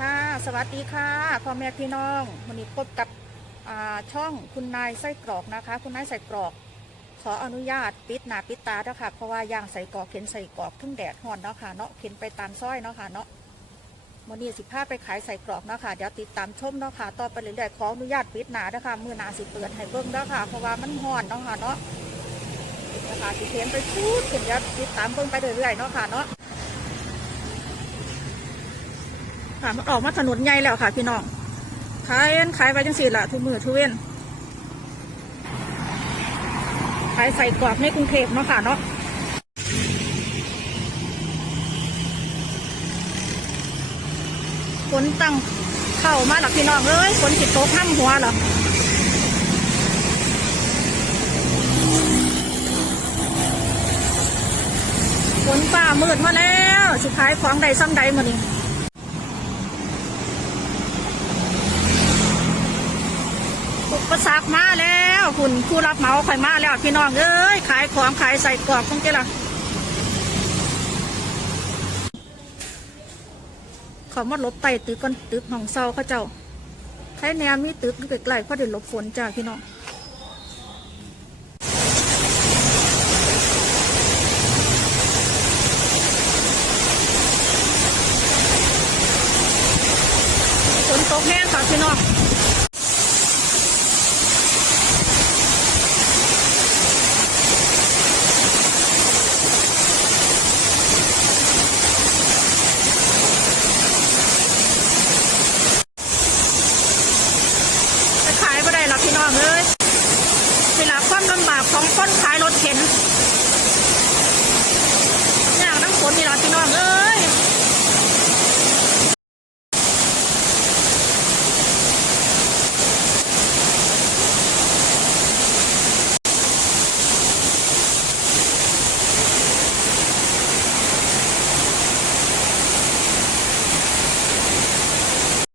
ค่ะสวัสดีค่ะพ่อแม่พี่น้องวันนี้พบกับช่องคุณนายไส้กรอกนะคะ คุณนายใส่กรอก ขออนุญาตปิดหน้าปิดตาเด้อค่ะเพราะว่าย่างใส่กรอกเข็นใส่กรอกทึ่งแดดห่อนเนาะค่ะเนาะเข็นไปตามซ้อยเนาะค่ะเนาะวันนี้สิพาไปขายใส่กรอกเนาะค่ะเดี๋ยวติดตามชมเนาะค่ะต่อไปเรื่อยๆขออนุญาตปิดหน้าเด้อค่ะมือหนาสิเปิดให้เบิ่งเด้อค่ะเพราะว่ามันห่อนเนาะค่ะเนาะนะคะสิเข็นไปพูดถึงเดี๋ยวติดตามเบิ่งไปเรื่อยๆเนาะค่ะเนาะ ค่ะมันออกมาถนนใหญ่แล้วค่ะ พี่น้องขายขายไปจังสี่ละทุกมือทุเว้นขายใส่กรอบในกรุงเทพเนาะค่ะเนาะฝนตั้งเข้ามาหลักพี่น้องเอ้ยฝนจิตตกห้ำหัวเหรอฝนฟ้ามืดมาแล้วสิขายของใดซ้ำใดมานี่ อุปสรรคมาแล้วคุณผู้รับเหมาข่อยมาแล้วพี่น้องเอ้ยขายของขายใส่กรอบต้องเจละขามาลบไต่ตึกก่อนตึกห้องเศร้าเขาเจ้าใช้แนวมีตึกใกล้ๆเพราะเดี๋ยวลบฝนจ้าพี่น้องฝนตกแห้งค่ะพี่น้อง ไปขายไม่ได้หร อกพี่น้องเอ้ยเวลาความลำบากของคนขายรถเข็นอย่างน้ำฝนนี่หรอพี่น้องเอ้ย